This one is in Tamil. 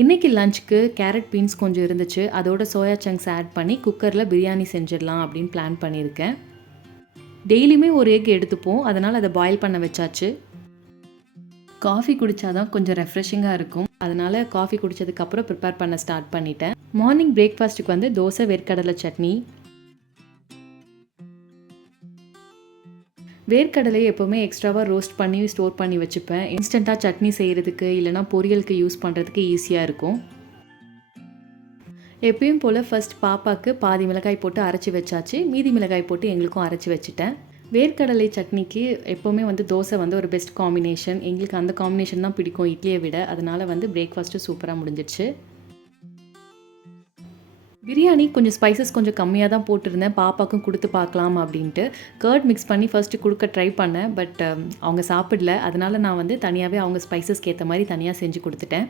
இன்றைக்கி லஞ்சுக்கு கேரட் பீன்ஸ் கொஞ்சம் இருந்துச்சு, அதோட சோயா சங்க்ஸ் ஆட் பண்ணி குக்கரில் பிரியாணி செஞ்சிடலாம் அப்படின்னு பிளான் பண்ணியிருக்கேன். டெய்லியுமே ஒரு எக் எடுத்துப்போம், அதனால் அதை பாயில் பண்ண வச்சாச்சு. காஃபி குடித்தாதான் கொஞ்சம் ரெஃப்ரெஷிங்காக இருக்கும், அதனால் காஃபி குடித்ததுக்கப்புறம் ப்ரிப்பேர் பண்ண ஸ்டார்ட் பண்ணிட்டேன். மார்னிங் பிரேக்ஃபாஸ்ட்டுக்கு வந்து தோசை, வேர்க்கடலை சட்னி. வேர்க்கடலையை எப்போவுமே எக்ஸ்ட்ராவாக ரோஸ்ட் பண்ணி ஸ்டோர் பண்ணி வச்சுப்பேன். இன்ஸ்டண்ட்டாக சட்னி செய்கிறதுக்கு இல்லைனா பொரியலுக்கு யூஸ் பண்ணுறதுக்கு ஈஸியாக இருக்கும். எப்பயும் போல் ஃபர்ஸ்ட் பாப்பாவுக்கு பாதி மிளகாய் போட்டு அரைச்சி வச்சாச்சு, மீதி மிளகாய் போட்டு எங்களுக்கும் அரைச்சி வச்சுட்டேன். வேர்க்கடலை சட்னிக்கு எப்போவுமே வந்து தோசை வந்து ஒரு பெஸ்ட் காம்பினேஷன். எங்களுக்கு அந்த காம்பினேஷன் தான் பிடிக்கும் இட்லியை விட. அதனால் வந்து பிரேக்ஃபாஸ்ட்டு சூப்பராக முடிஞ்சிடுச்சு. பிரியாணி கொஞ்சம் ஸ்பைசஸ் கொஞ்சம் கம்மியாக தான் போட்டிருந்தேன், பாப்பாவுக்கும் கொடுத்து பார்க்கலாம் அப்படின்ட்டு. கர்ட் மிக்ஸ் பண்ணி ஃபர்ஸ்ட்டு கொடுக்க ட்ரை பண்ணேன், பட் அவங்க சாப்பிடல. அதனால் நான் வந்து தனியாகவே அவங்க ஸ்பைசஸ்க்கு ஏற்ற மாதிரி தனியாக செஞ்சு கொடுத்துட்டேன்.